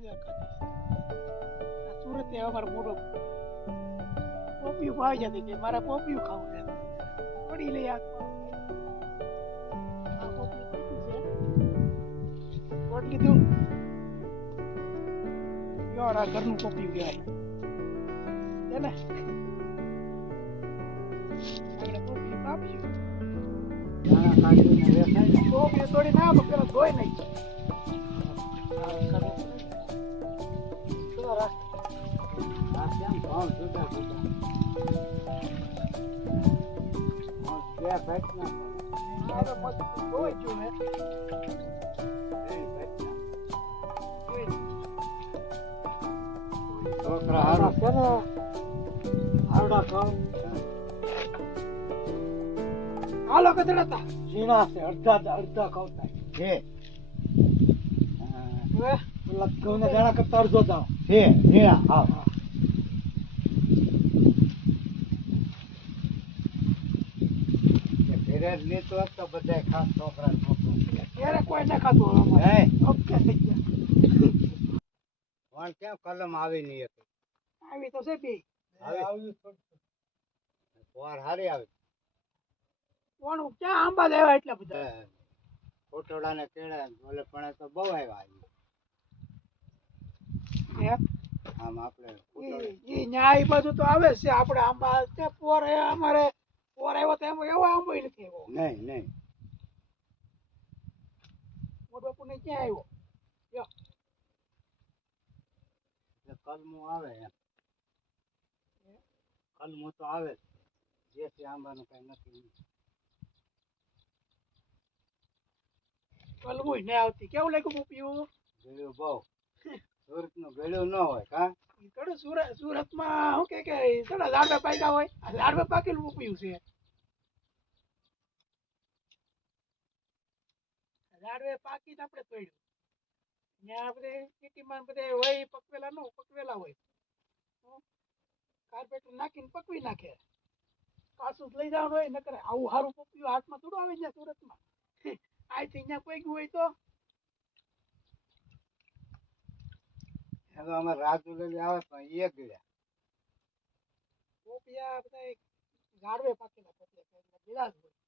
જ સુરત અમારો મોટો પોપિયું ભાઈ જતી કે મારે પોપિયું ખાવું છે પડી લઈ આ કીધું યાર આ ઘરનું પોપિયું કહેવાય છે ને આપણે પોપિયું કાપ્યું પોપિયું થોડી ના આપો પેલા ધોઈ નહીં હાલો કદરતા ઝીણા છે અડધા ખાવતા છે લગન જાણા કરતા અડધો જાવ છે ઝીણા હા લેતો તો બધા ખાસ છોકરા ત્યારે કોઈ ના ખાતું ઓકે થઈ ગયા વણ કેમ કલમ આવી નહીં હતી આવી તો છે બે આવી વાર હારી આવી વણ ક્યાં આંબા લેવા એટલા બધા કોટોડા ને કેળા ઓલે પણ તો બહુ આવ્યા આમ આપણે ઈ ન્યાય બાજુ તો આવે છે આપણે આંબા તે પોર અમારે પોર આવ્યો તો એવો આંબો નથી આવ્યો નહીં મોટો પુને ક્યાં આવ્યો યો કલમો આવે કલમો તો આવે જે છે આંબાનું કઈ નથી કલમો ને આવતી કેવું લાગ્યું પીવું ગળ્યું બહુ સુરત નું ગળ્યું ન હોય કા સુરત માં શું કે લાડવા પાક્યા હોય લાડવા પાકેલું પીવું છે લાડવે પાકી આપણે તોડ્યું ત્યાં બધે સિટીમાં બધે હોય પકવેલા ન પકવેલા હોય કાર્પેટર નાખીને પકવી નાખે પાછું લઈ જવાનું હોય નકર આવું સારું પકવ્યું હાથમાં થોડું આવે ત્યાં સુરતમાં આથી ત્યાં કોઈ ગયું હોય તો અમે રાજુ લઈ આવે પણ એ ગયા પોપિયા બધા લાડવે પાકેલા પોપિયા ગીલા જ હોય